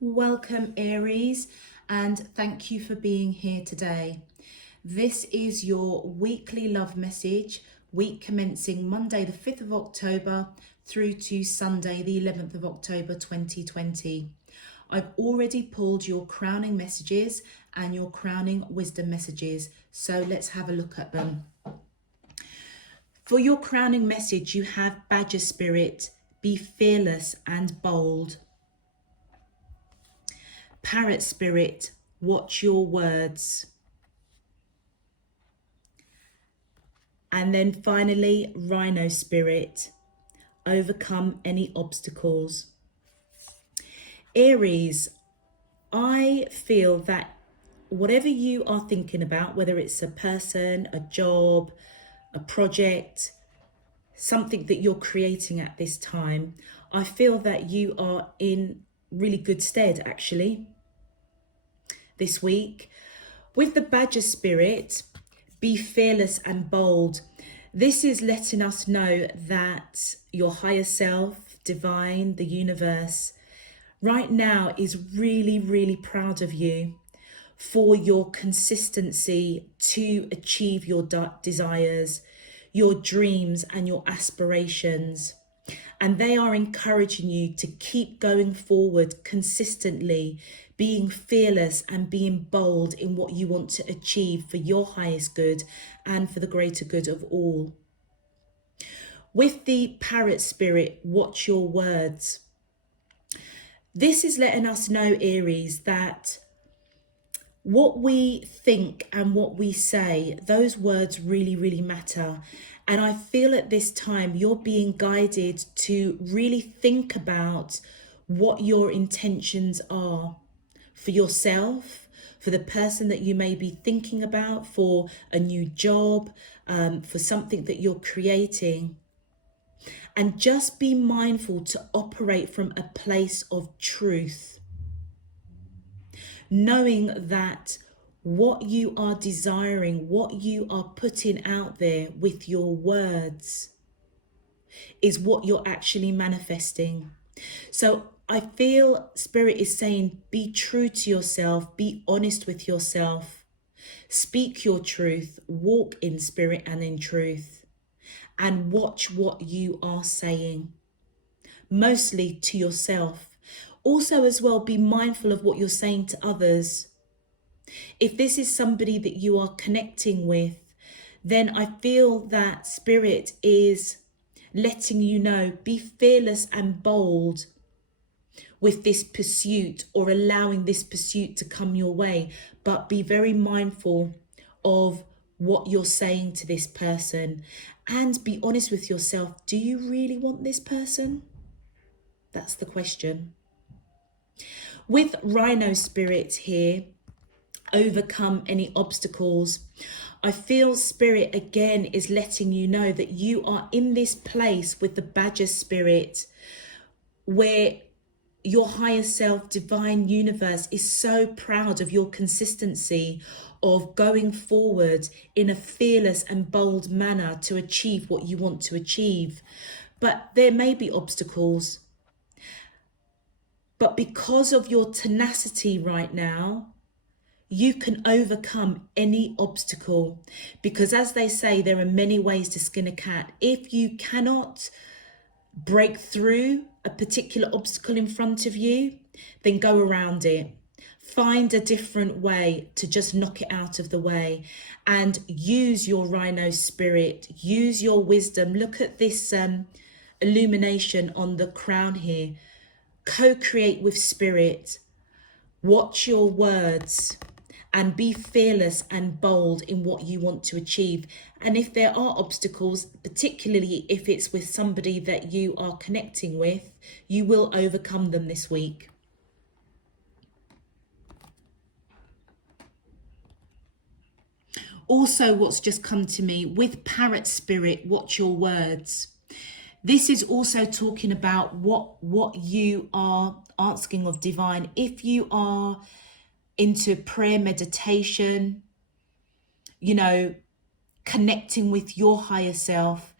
Welcome, Aries, and thank you for being here today. This is your weekly love message, week commencing Monday the 5th of October through to Sunday the 11th of October 2020. I've already pulled your crowning messages and your crowning wisdom messages, so let's have a look at them. For your crowning message, you have Badger Spirit, be fearless and bold. Parrot Spirit, watch your words. And then finally, Rhino Spirit, overcome any obstacles. Aries, I feel that whatever you are thinking about, whether it's a person, a job, a project, something that you're creating at this time, I feel that you are in really good stead actually this week. With the Badger Spirit, be fearless and bold. This is letting us know that your higher self, divine, the universe, right now is really, really proud of you for your consistency to achieve your desires, your dreams and your aspirations. And they are encouraging you to keep going forward consistently, being fearless and being bold in what you want to achieve for your highest good and for the greater good of all. With the Parrot Spirit, watch your words. This is letting us know, Aries, that what we think and what we say, those words really, really matter. And I feel at this time you're being guided to really think about what your intentions are for yourself, for the person that you may be thinking about, for a new job, for something that you're creating. And just be mindful to operate from a place of truth, knowing that what you are desiring, what you are putting out there with your words is what you're actually manifesting. So I feel Spirit is saying, be true to yourself, be honest with yourself, speak your truth, walk in spirit and in truth, and watch what you are saying, mostly to yourself. Also as well, be mindful of what you're saying to others. If this is somebody that you are connecting with, then I feel that Spirit is letting you know, be fearless and bold with this pursuit or allowing this pursuit to come your way, but be very mindful of what you're saying to this person and be honest with yourself. Do you really want this person? That's the question. With Rhino Spirit here, overcome any obstacles. I feel Spirit again is letting you know that you are in this place with the Badger Spirit where your higher self, divine universe, is so proud of your consistency of going forward in a fearless and bold manner to achieve what you want to achieve. But there may be obstacles. But because of your tenacity right now, you can overcome any obstacle, because as they say, there are many ways to skin a cat. If you cannot break through a particular obstacle in front of you, then go around it. Find a different way to just knock it out of the way and use your Rhino Spirit, use your wisdom. Look at this illumination on the crown here. Co-create with Spirit. Watch your words and be fearless and bold in what you want to achieve. And if there are obstacles, particularly if it's with somebody that you are connecting with, you will overcome them this week. Also, what's just come to me, with Parrot Spirit, watch your words. This is also talking about what you are asking of divine. If you are into prayer, meditation, connecting with your higher self,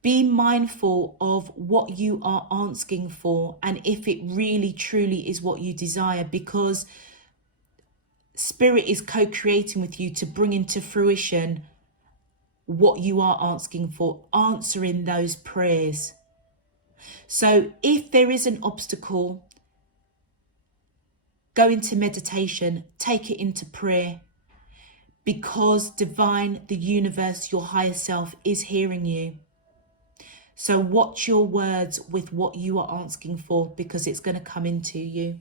Be mindful of what you are asking for and if it really truly is what you desire, because Spirit is co-creating with you to bring into fruition what you are asking for, answering those prayers. So if there is an obstacle, go into meditation, take it into prayer, because divine, the universe, your higher self is hearing you. So watch your words with what you are asking for, because it's going to come into you.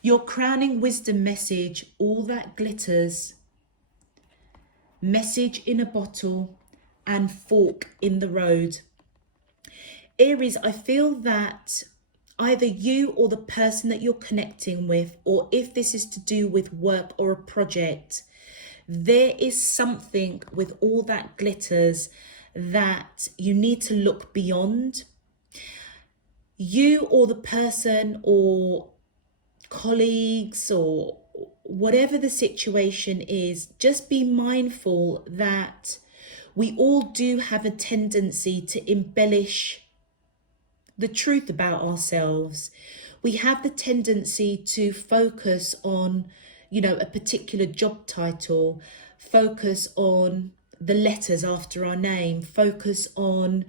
Your crowning wisdom message, all that glitters, message in a bottle and fork in the road. Aries, I feel that either you or the person that you're connecting with, or if this is to do with work or a project, there is something with all that glitters that you need to look beyond. You or the person or colleagues or whatever the situation is, just be mindful that we all do have a tendency to embellish the truth about ourselves. We have the tendency to focus on, a particular job title, focus on the letters after our name, focus on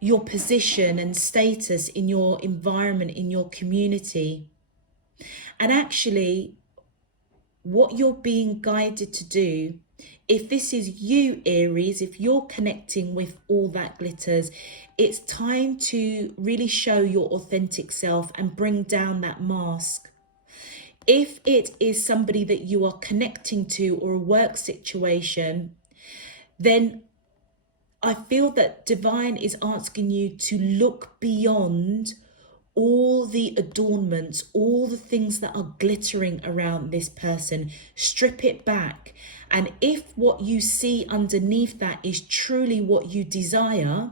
your position and status in your environment, in your community. And actually, what you're being guided to do, if this is you, Aries, if you're connecting with all that glitters, it's time to really show your authentic self and bring down that mask. If it is somebody that you are connecting to or a work situation, then I feel that divine is asking you to look beyond all the adornments, all the things that are glittering around this person. Strip it back. And if what you see underneath that is truly what you desire,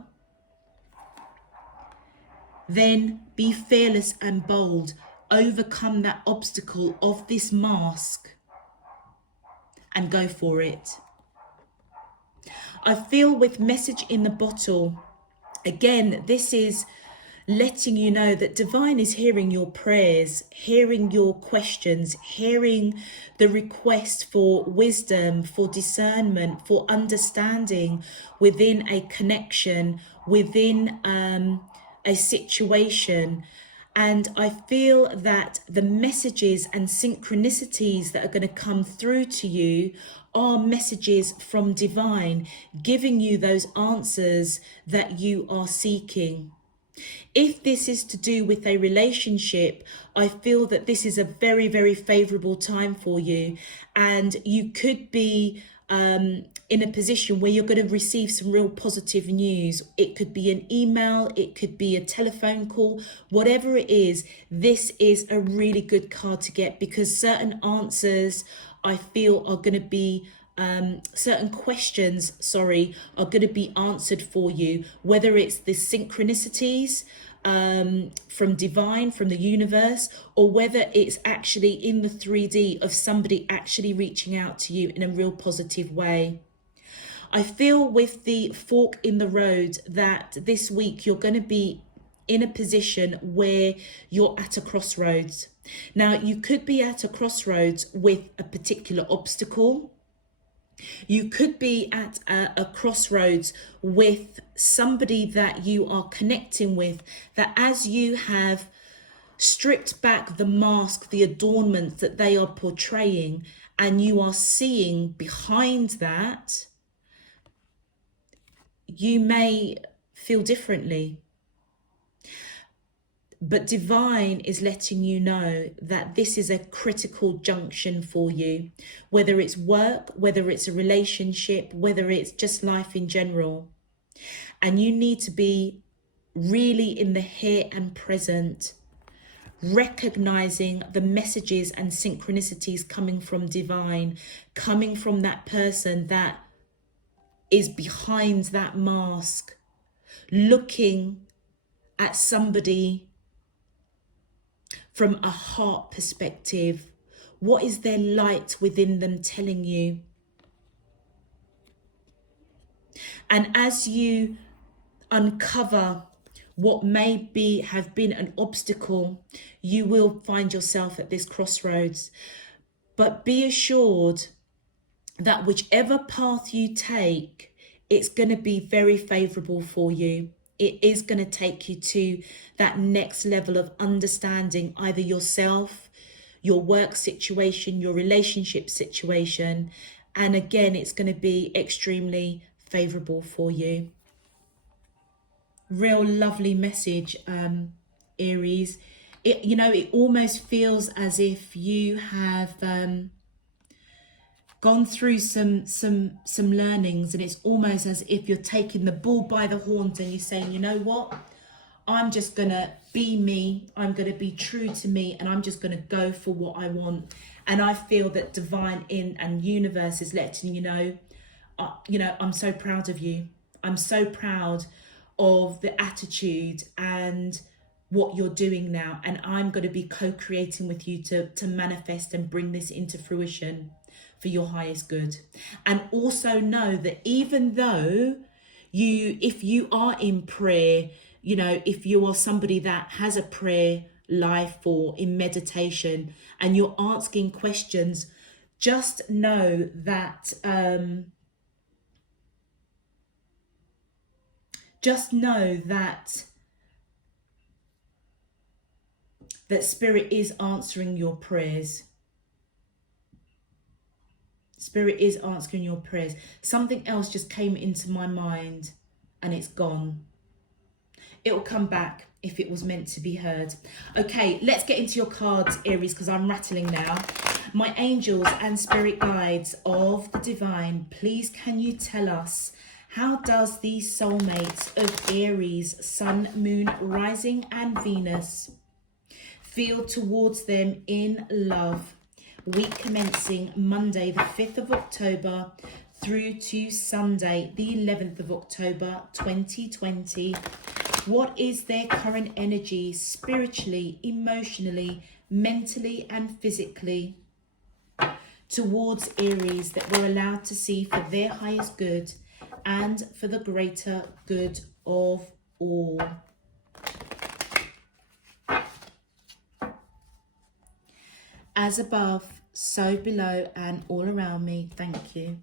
then be fearless and bold. Overcome that obstacle of this mask and go for it. I feel with message in the bottle, again, this is letting you know that divine is hearing your prayers, hearing your questions, hearing the request for wisdom, for discernment, for understanding within a connection, within a situation. And I feel that the messages and synchronicities that are going to come through to you are messages from divine, giving you those answers that you are seeking. If this is to do with a relationship, I feel that this is a very, very favorable time for you. And you could be in a position where you're going to receive some real positive news. It could be an email, it could be a telephone call, whatever it is. This is a really good card to get, because certain answers I feel are going to be certain questions, are going to be answered for you, whether it's the synchronicities from divine, from the universe, or whether it's actually in the 3D of somebody actually reaching out to you in a real positive way. I feel with the fork in the road that this week you're going to be in a position where you're at a crossroads. Now, you could be at a crossroads with a particular obstacle. You could be at a crossroads with somebody that you are connecting with, that as you have stripped back the mask, the adornments that they are portraying, and you are seeing behind that, you may feel differently. But divine is letting you know that this is a critical junction for you, whether it's work, whether it's a relationship, whether it's just life in general. And you need to be really in the here and present, recognizing the messages and synchronicities coming from divine, coming from that person that is behind that mask, looking at somebody from a heart perspective. What is their light within them telling you? And as you uncover what may have been an obstacle, you will find yourself at this crossroads. But be assured that whichever path you take, it's going to be very favorable for you. It is going to take you to that next level of understanding either yourself, your work situation, your relationship situation. And again, it's going to be extremely favorable for you. Real lovely message, Aries. It almost feels as if you have gone through some learnings, and it's almost as if you're taking the bull by the horns and you're saying, you know what, I'm just gonna be me, I'm gonna be true to me, and I'm just gonna go for what I want. And I feel that divine and universe is letting you know, I'm so proud of you. I'm so proud of the attitude and what you're doing now, and I'm going to be co-creating with you to manifest and bring this into fruition for your highest good. And also know that even though if you are in prayer, if you are somebody that has a prayer life or in meditation and you're asking questions, just know that that Spirit is answering your prayers. Spirit is answering your prayers. Something else just came into my mind and it's gone. It will come back if it was meant to be heard. Okay, let's get into your cards, Aries, because I'm rattling now. My angels and spirit guides of the divine, please can you tell us, how does these soulmates of Aries, Sun, Moon, Rising and Venus feel towards them in love? Week commencing Monday the 5th of October through to Sunday the 11th of October 2020. What is their current energy spiritually, emotionally, mentally and physically towards Aries that we're allowed to see for their highest good and for the greater good of all? As above, so below and all around me. Thank you.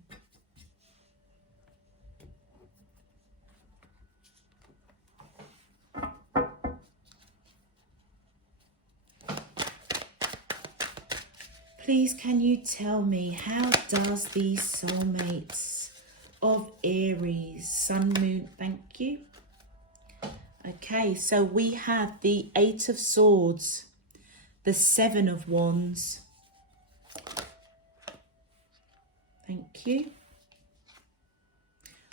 Please can you tell me, how does these soulmates of Aries, Sun, Moon, thank you. Okay, so we have the 8 of Swords, the 7 of Wands. Thank you.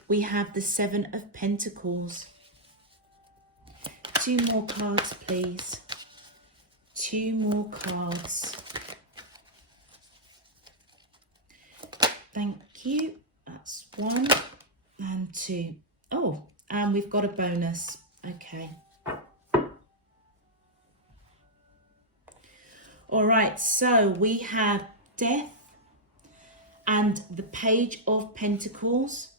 We have the 7 of Pentacles. 2 more cards, please. 2 more cards. Thank you. That's 1 and 2. Oh, and we've got a bonus. Okay. All right, so we have Death and the Page of Pentacles.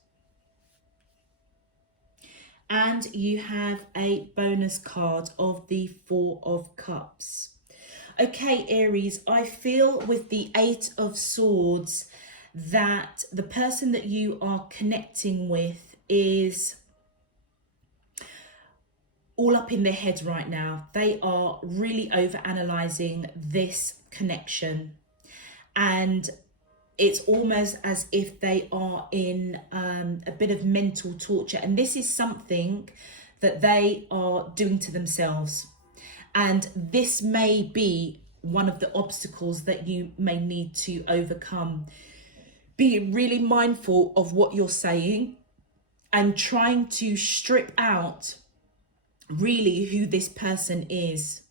And you have a bonus card of the 4 of Cups. Okay, Aries, I feel with the 8 of Swords that the person that you are connecting with is all up in their heads right now. They are really overanalyzing this connection, and it's almost as if they are in a bit of mental torture, and this is something that they are doing to themselves, and this may be one of the obstacles that you may need to overcome. Be really mindful of what you're saying and trying to strip out really who this person is.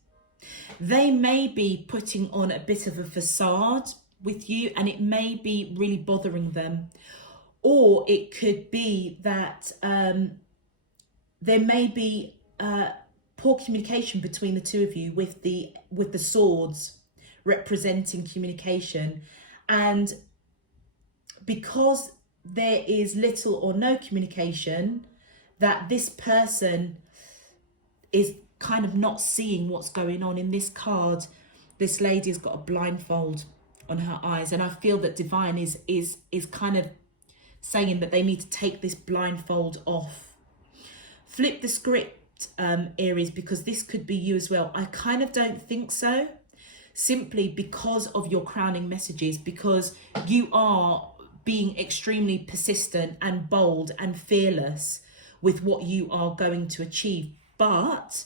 They may be putting on a bit of a facade with you, and it may be really bothering them. Or it could be that there may be poor communication between the two of you, with the swords representing communication. And because there is little or no communication, that this person is kind of not seeing what's going on. In this card, this lady has got a blindfold on her eyes, and I feel that divine is kind of saying that they need to take this blindfold off. Flip the script, Aries, because this could be you as well. I kind of don't think so, simply because of your crowning messages, because you are being extremely persistent and bold and fearless with what you are going to achieve. But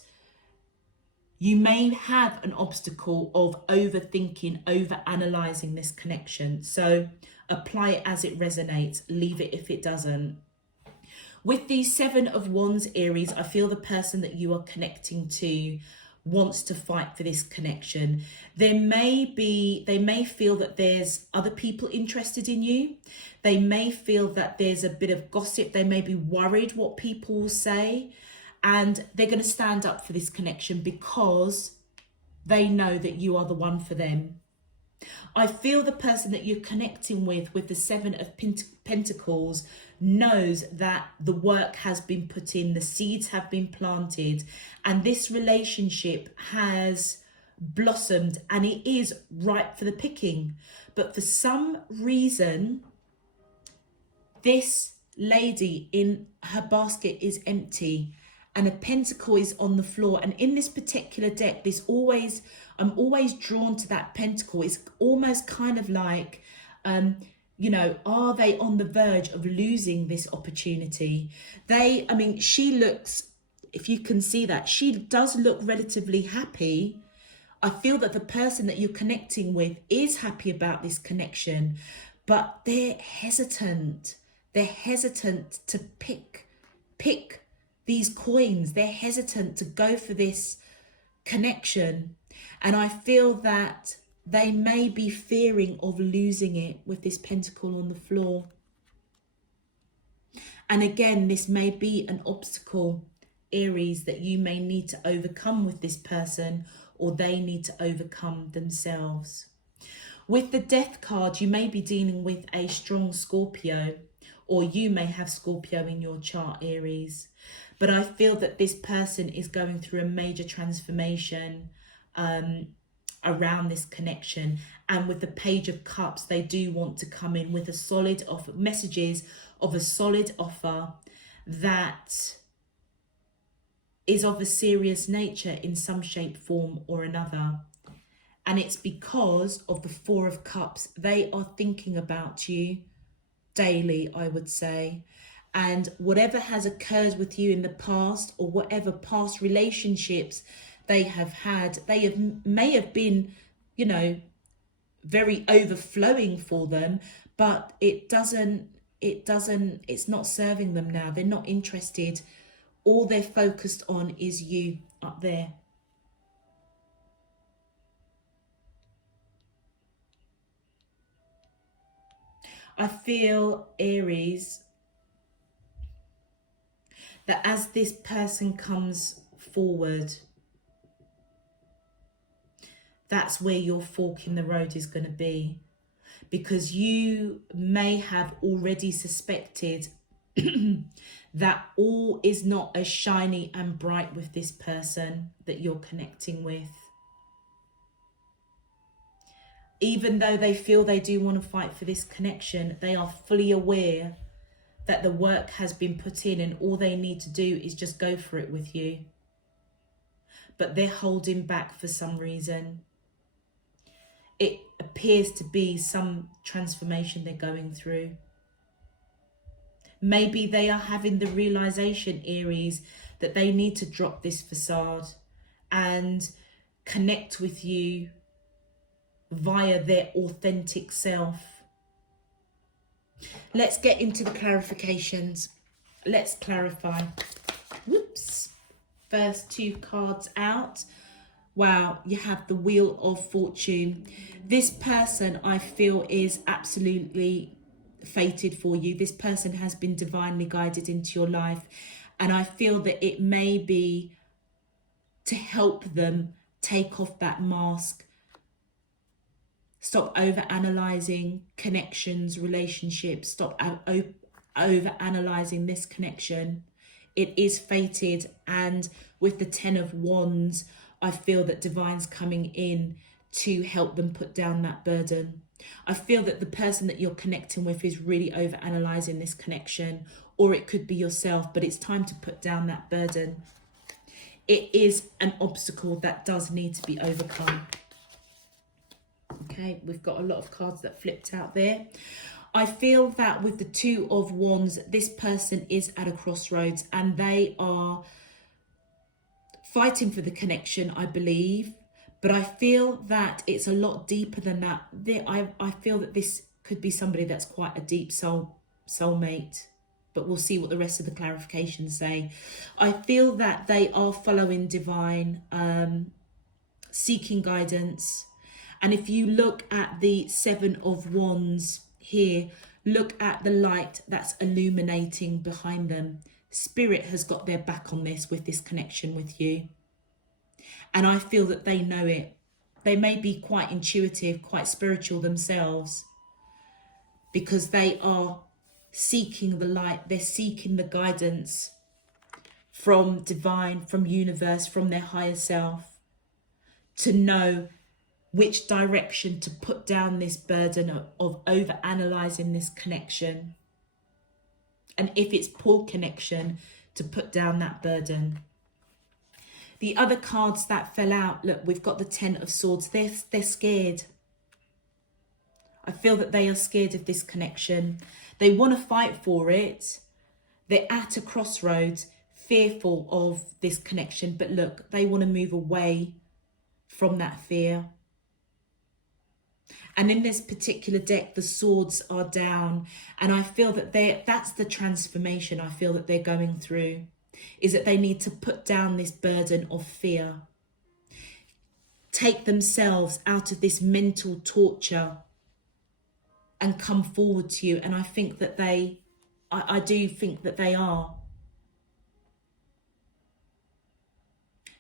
you may have an obstacle of overthinking, over-analyzing this connection. So apply it as it resonates. Leave it if it doesn't. With the Seven of Wands, Aries, I feel the person that you are connecting to wants to fight for this connection. They may feel that there's other people interested in you. They may feel that there's a bit of gossip. They may be worried what people will say. And they're going to stand up for this connection because they know that you are the one for them. I feel the person that you're connecting with the Seven of Pentacles, knows that the work has been put in, the seeds have been planted, and this relationship has blossomed and it is ripe for the picking. But for some reason, this lady in her basket is empty, and a pentacle is on the floor. And in this particular deck, I'm always drawn to that pentacle. It's almost kind of like, are they on the verge of losing this opportunity? She looks, if you can see that, she does look relatively happy. I feel that the person that you're connecting with is happy about this connection, but they're hesitant. They're hesitant to pick these coins. They're hesitant to go for this connection. And I feel that they may be fearing of losing it with this pentacle on the floor. And again, this may be an obstacle, Aries, that you may need to overcome with this person, or they need to overcome themselves. With the Death card, you may be dealing with a strong Scorpio, or you may have Scorpio in your chart, Aries. But I feel that this person is going through a major transformation around this connection. And with the Page of Cups, they do want to come in with a solid offer, messages of a solid offer that is of a serious nature in some shape, form or another. And it's because of the Four of Cups. They are thinking about you daily, I would say. And whatever has occurred with you in the past, or whatever past relationships they have had, may have been, very overflowing for them, but it's not serving them now. They're not interested. All they're focused on is you up there. I feel, Aries, that as this person comes forward, that's where your fork in the road is going to be. Because you may have already suspected that all is not as shiny and bright with this person that you're connecting with. Even though they feel they do want to fight for this connection, they are fully aware that the work has been put in and all they need to do is just go for it with you. But they're holding back for some reason. It appears to be some transformation they're going through. Maybe they are having the realization, Aries, that they need to drop this facade and connect with you via their authentic self. Let's get into the clarifications. Let's clarify. Whoops. First two cards out. Wow, you have the Wheel of Fortune. This person, I feel, is absolutely fated for you. This person has been divinely guided into your life. And I feel that it may be to help them take off that mask, Stop over-analyzing connections, relationships. Stop over-analyzing this connection. It is fated. And with the 10 of Wands, I feel that Divine's coming in to help them put down that burden. I feel that the person that you're connecting with is really over-analyzing this connection, or it could be yourself, but it's time to put down that burden. It is an obstacle that does need to be overcome. Okay, we've got a lot of cards that flipped out there. I feel that with the 2 of Wands, this person is at a crossroads and they are fighting for the connection, I believe. But I feel that it's a lot deeper than that. I feel that this could be somebody that's quite a deep soulmate. But we'll see what the rest of the clarifications say. I feel that they are following Divine, seeking guidance. And if you look at the 7 of Wands here, look at the light that's illuminating behind them. Spirit has got their back on this with this connection with you. And I feel that they know it. They may be quite intuitive, quite spiritual themselves, because they are seeking the light. They're seeking the guidance from Divine, from universe, from their higher self, to know which direction to put down this burden of over-analyzing this connection. And if it's poor connection, to put down that burden. The other cards that fell out, look, we've got the 10 of Swords. They're scared. I feel that they are scared of this connection. They want to fight for it. They're at a crossroads, fearful of this connection. But look, they want to move away from that fear. And in this particular deck, the swords are down. And I feel that that's the transformation I feel that they're going through, is that they need to put down this burden of fear. Take themselves out of this mental torture and come forward to you. And I think that I do think that they are.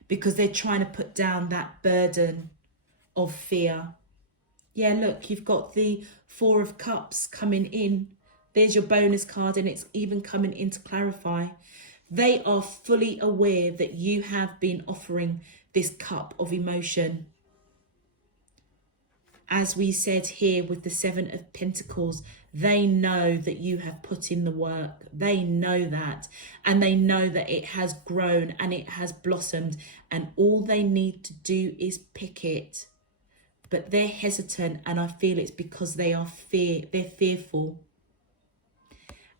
Because they're trying to put down that burden of fear. Yeah, look, you've got the 4 of Cups coming in. There's your bonus card, and it's even coming in to clarify. They are fully aware that you have been offering this cup of emotion. As we said here with the 7 of Pentacles, they know that you have put in the work. They know that. And they know that it has grown and it has blossomed. And all they need to do is pick it. But they're hesitant, and I feel it's because they're fearful.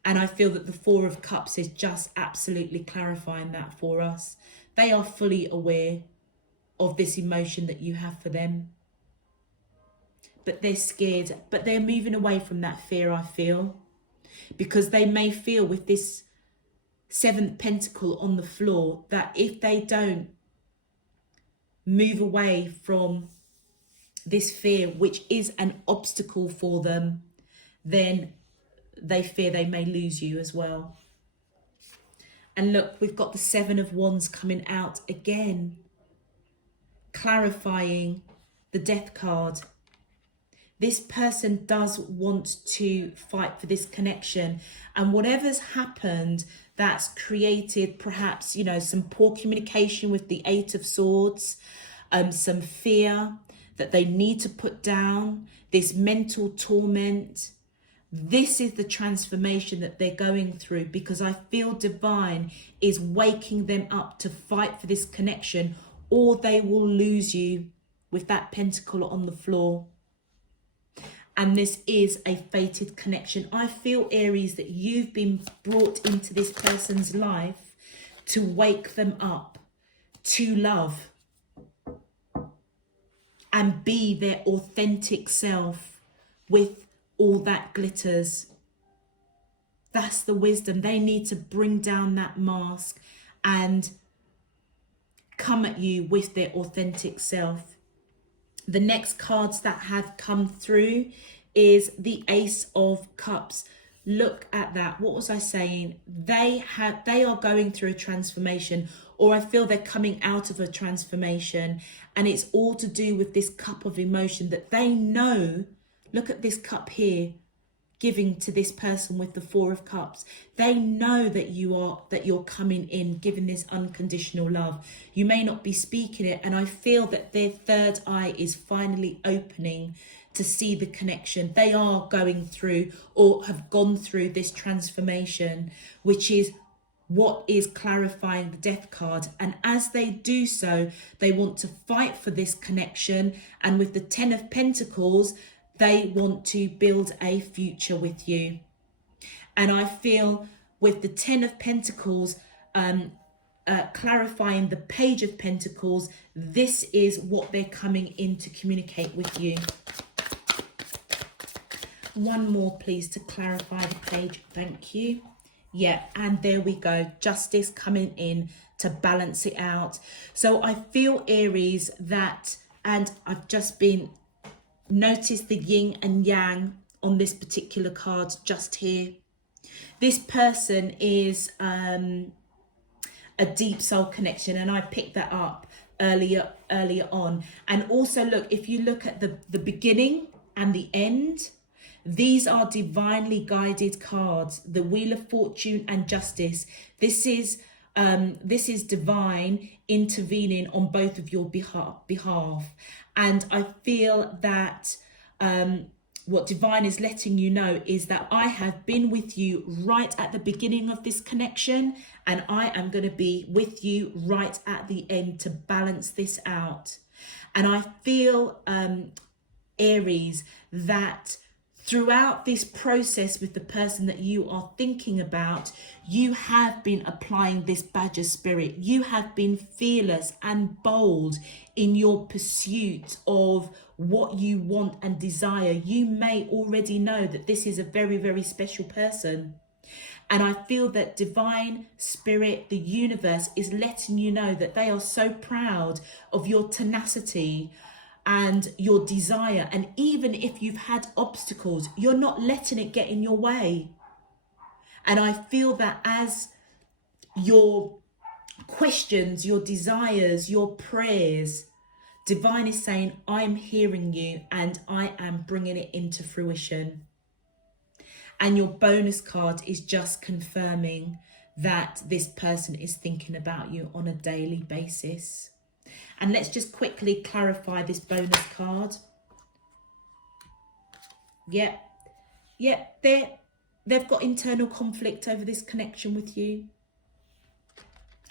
And I feel that the 4 of Cups is just absolutely clarifying that for us. They are fully aware of this emotion that you have for them. But they're scared. But they're moving away from that fear, I feel. Because they may feel with this 7th Pentacle on the floor that if they don't move away from this fear, which is an obstacle for them, then they fear they may lose you as well. And look, we've got the 7 of Wands coming out again, clarifying the Death card. This person does want to fight for this connection, and whatever's happened that's created perhaps, some poor communication with the 8 of Swords, some fear that they need to put down, this mental torment. This is the transformation that they're going through, because I feel Divine is waking them up to fight for this connection, or they will lose you with that pentacle on the floor. And this is a fated connection. I feel, Aries, that you've been brought into this person's life to wake them up to love and be their authentic self with all that glitters. That's the wisdom. They need to bring down that mask and come at you with their authentic self. The next cards that have come through is the Ace of Cups. look at that. What was I saying? They are going through a transformation, or I feel they're coming out of a transformation, and it's all to do with this cup of emotion that they know. Look at this cup here, giving to this person with the Four of Cups. They know that you're coming in, giving this unconditional love. You may not be speaking it, and I feel that their third eye is finally opening to see the connection. They are going through, or have gone through, this transformation, which is what is clarifying the Death card. And as they do so, they want to fight for this connection. And with the Ten of Pentacles, they want to build a future with you. And I feel with the Ten of Pentacles, clarifying the Page of Pentacles, this is what they're coming in to communicate with you. One more, please, to clarify the page. Thank you. Yeah, and there we go. Justice coming in to balance it out. So I feel, Aries, that, and I've just been noticed the yin and yang on this particular card just here. This person is a deep soul connection, and I picked that up earlier on. And also, look, if you look at the beginning and the end, these are divinely guided cards. The Wheel of Fortune and Justice. This is divine intervening on both of your behalf. And I feel that what divine is letting you know is that I have been with you right at the beginning of this connection, and I am going to be with you right at the end to balance this out. And I feel, Aries, that throughout this process with the person that you are thinking about, you have been applying this badger spirit. You have been fearless and bold in your pursuit of what you want and desire. You may already know that this is a very, very special person. And I feel that divine spirit, the universe, is letting you know that they are so proud of your tenacity and your desire. And even if you've had obstacles, you're not letting it get in your way. And I feel that as your questions, your desires, your prayers, divine is saying, I'm hearing you and I am bringing it into fruition. And your bonus card is just confirming that this person is thinking about you on a daily basis. And let's just quickly clarify this bonus card. Yep, they've got internal conflict over this connection with you.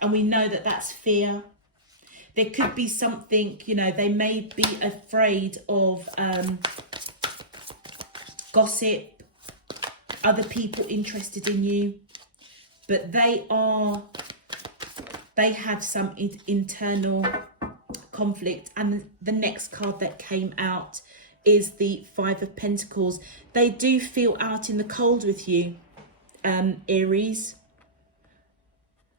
And we know that that's fear. There could be something, you know, they may be afraid of gossip, other people interested in you, but they have some internal conflict. And the next card that came out is the Five of Pentacles. They do feel out in the cold with you, Aries.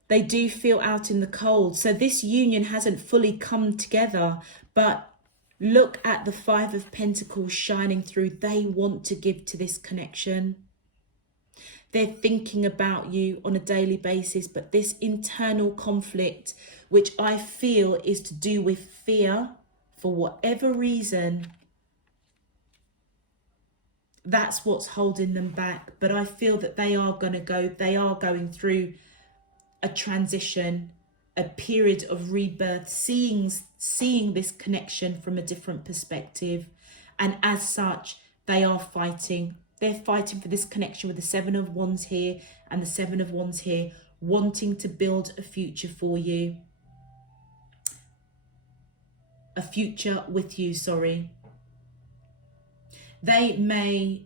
They do feel out in the cold. So this union hasn't fully come together, but look at the Five of Pentacles shining through. They want to give to this connection. They're thinking about you on a daily basis, but this internal conflict, which I feel is to do with fear, for whatever reason, that's what's holding them back. But I feel that they are going through a transition, a period of rebirth, seeing this connection from a different perspective. And as such, they are fighting. They're fighting for this connection with the Seven of Wands here and the Seven of Wands here, wanting to build a future for you. A future with you, sorry. They may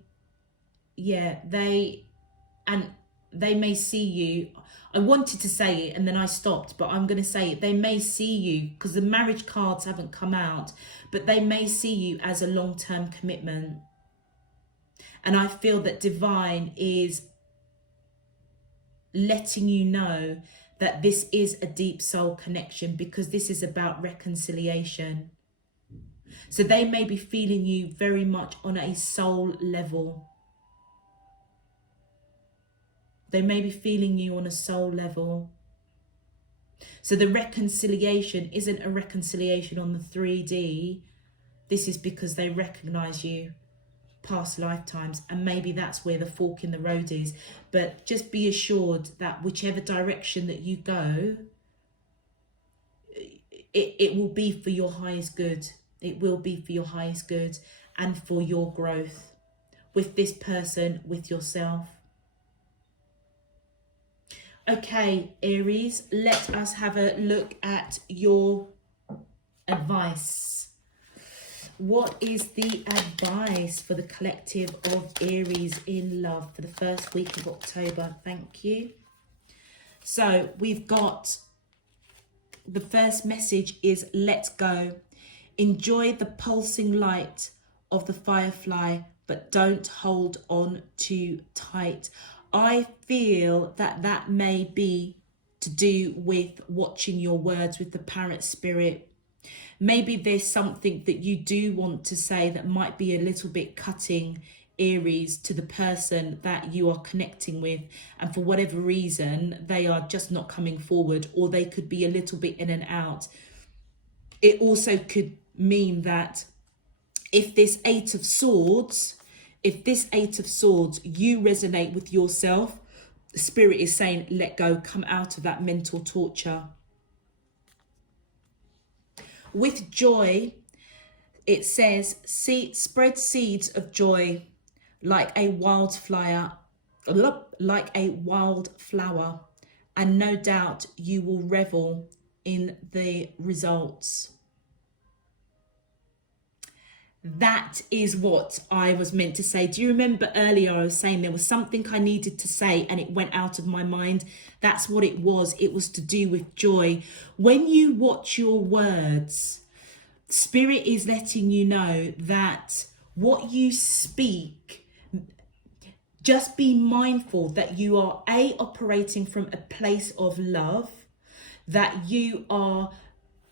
see you. I wanted to say it and then I stopped, but I'm going to say it. They may see you, because the marriage cards haven't come out, but they may see you as a long-term commitment. And I feel that divine is letting you know that this is a deep soul connection, because this is about reconciliation. So they may be feeling you very much on a soul level. They may be feeling you on a soul level. So the reconciliation isn't a reconciliation on the 3D. This is because they recognize you past lifetimes, and maybe that's where the fork in the road is. But just be assured that whichever direction that you go, it will be for your highest good. It will be for your highest good and for your growth with this person, with yourself. Okay, Aries, let us have a look at your advice. What is the advice for the collective of Aries in love for the first week of October? Thank you. So we've got the first message is let go. Enjoy the pulsing light of the firefly, but don't hold on too tight. I feel that that may be to do with watching your words with the parrot spirit. Maybe there's something that you do want to say that might be a little bit cutting, Aries, to the person that you are connecting with, and for whatever reason they are just not coming forward, or they could be a little bit in and out. It also could mean that if this Eight of Swords, you resonate with yourself, Spirit is saying let go, come out of that mental torture. With joy, it says, spread seeds of joy like a wildflower, and no doubt you will revel in the results. That is what I was meant to say. Do you remember earlier I was saying there was something I needed to say and it went out of my mind? That's what it was. It was to do with joy. When you watch your words, Spirit is letting you know that what you speak, just be mindful that you are operating from a place of love, that you are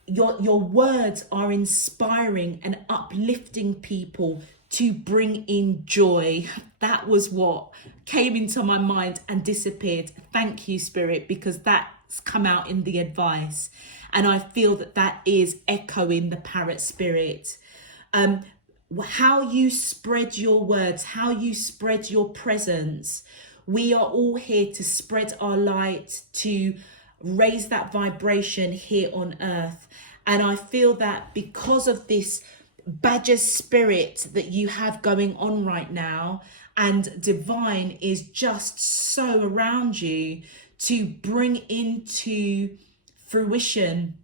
your words are inspiring and uplifting people to bring in joy. That was what came into my mind and disappeared. Thank you, Spirit, because that's come out in the advice. And I feel that that is echoing the parrot spirit. How you spread your words, how you spread your presence. We are all here to spread our light, to raise that vibration here on earth. And I feel that because of this badger spirit that you have going on right now, and divine is just so around you to bring into fruition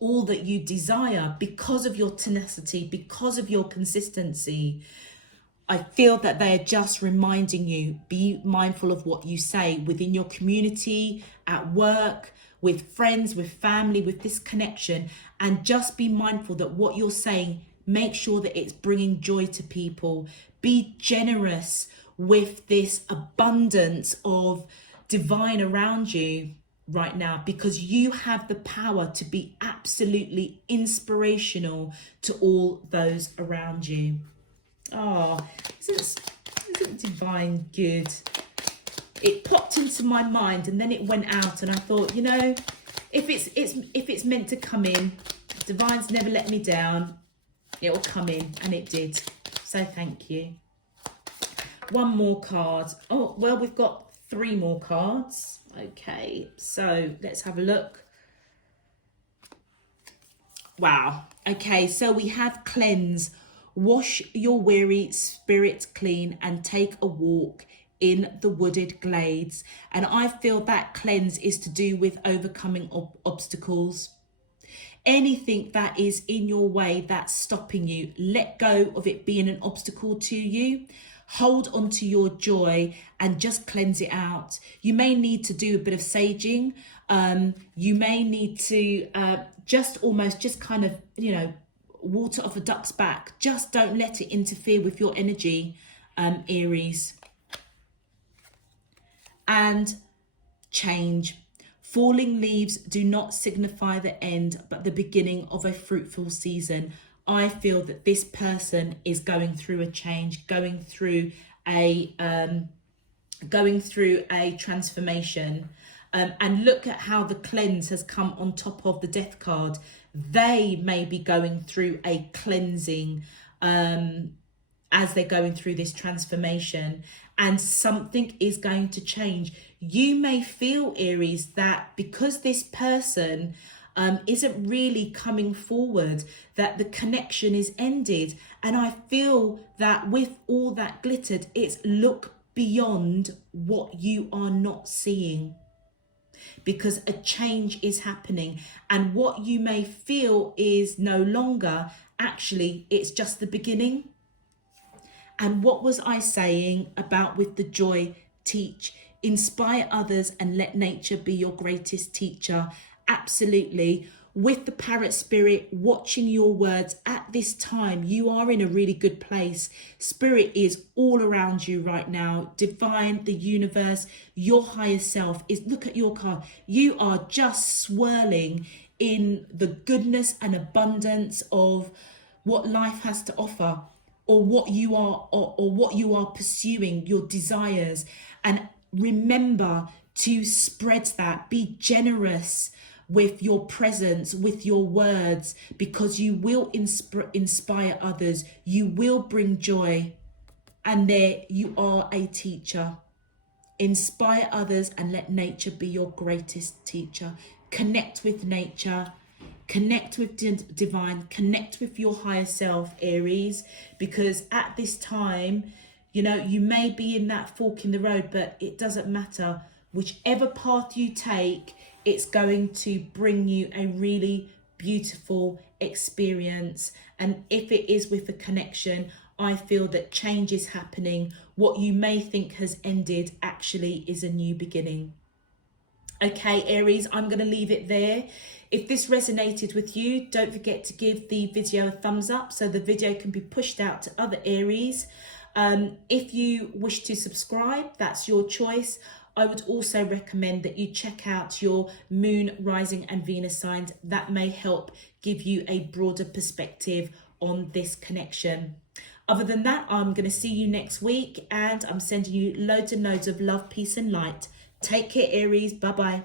all that you desire because of your tenacity, because of your consistency. I feel that they are just reminding you, be mindful of what you say within your community, at work, with friends, with family, with this connection, and just be mindful that what you're saying, make sure that it's bringing joy to people. Be generous with this abundance of divine around you right now, because you have the power to be absolutely inspirational to all those around you. Oh, isn't divine good? It popped into my mind and then it went out, and I thought, you know, if it's meant to come in, divine's never let me down. It will come in, and it did. So thank you. One more card. Oh, well, we've got 3 more cards. Okay, so let's have a look. Wow. Okay, so we have cleanse. Wash your weary spirit clean and take a walk in the wooded glades. And I feel that cleanse is to do with overcoming obstacles. Anything that is in your way that's stopping you, let go of it being an obstacle to you. Hold on to your joy and just cleanse it out. You may need to do a bit of saging. You may need to just kind of, you know, water off a duck's back. Just don't let it interfere with your energy, Aries. And change. Falling leaves do not signify the end, but the beginning of a fruitful season. I feel that this person is going through a change, going through a going through a transformation, and look at how the cleanse has come on top of the death card. They may be going through a cleansing as they're going through this transformation, and something is going to change. You may feel, Aries, that because this person isn't really coming forward, that the connection is ended. And I feel that with all that glittered, it's look beyond what you are not seeing, because a change is happening, and what you may feel is no longer, actually it's just the beginning. And what was I saying about with the joy? Teach, inspire others, and let nature be your greatest teacher. Absolutely. With the parrot spirit, watching your words at this time, you are in a really good place. Spirit is all around you right now. Divine, the universe, your higher self is, look at your card. You are just swirling in the goodness and abundance of what life has to offer, or what you are, or what you are pursuing, your desires. And remember to spread that. Be generous with your presence, with your words, because you will inspire others. You will bring joy. And there you are, a teacher. Inspire others and let nature be your greatest teacher. Connect with nature. Connect with divine, connect with your higher self, Aries, because at this time, you know, you may be in that fork in the road, but it doesn't matter. Whichever path you take, it's going to bring you a really beautiful experience. And if it is with a connection, I feel that change is happening. What you may think has ended actually is a new beginning. Okay, Aries, I'm going to leave it there. If this resonated with you, don't forget to give the video a thumbs up so the video can be pushed out to other Aries. If you wish to subscribe, that's your choice. I would also recommend that you check out your moon, rising and Venus signs. That may help give you a broader perspective on this connection. Other than that, I'm going to see you next week, and I'm sending you loads and loads of love, peace and light. Take care, Aries. Bye-bye.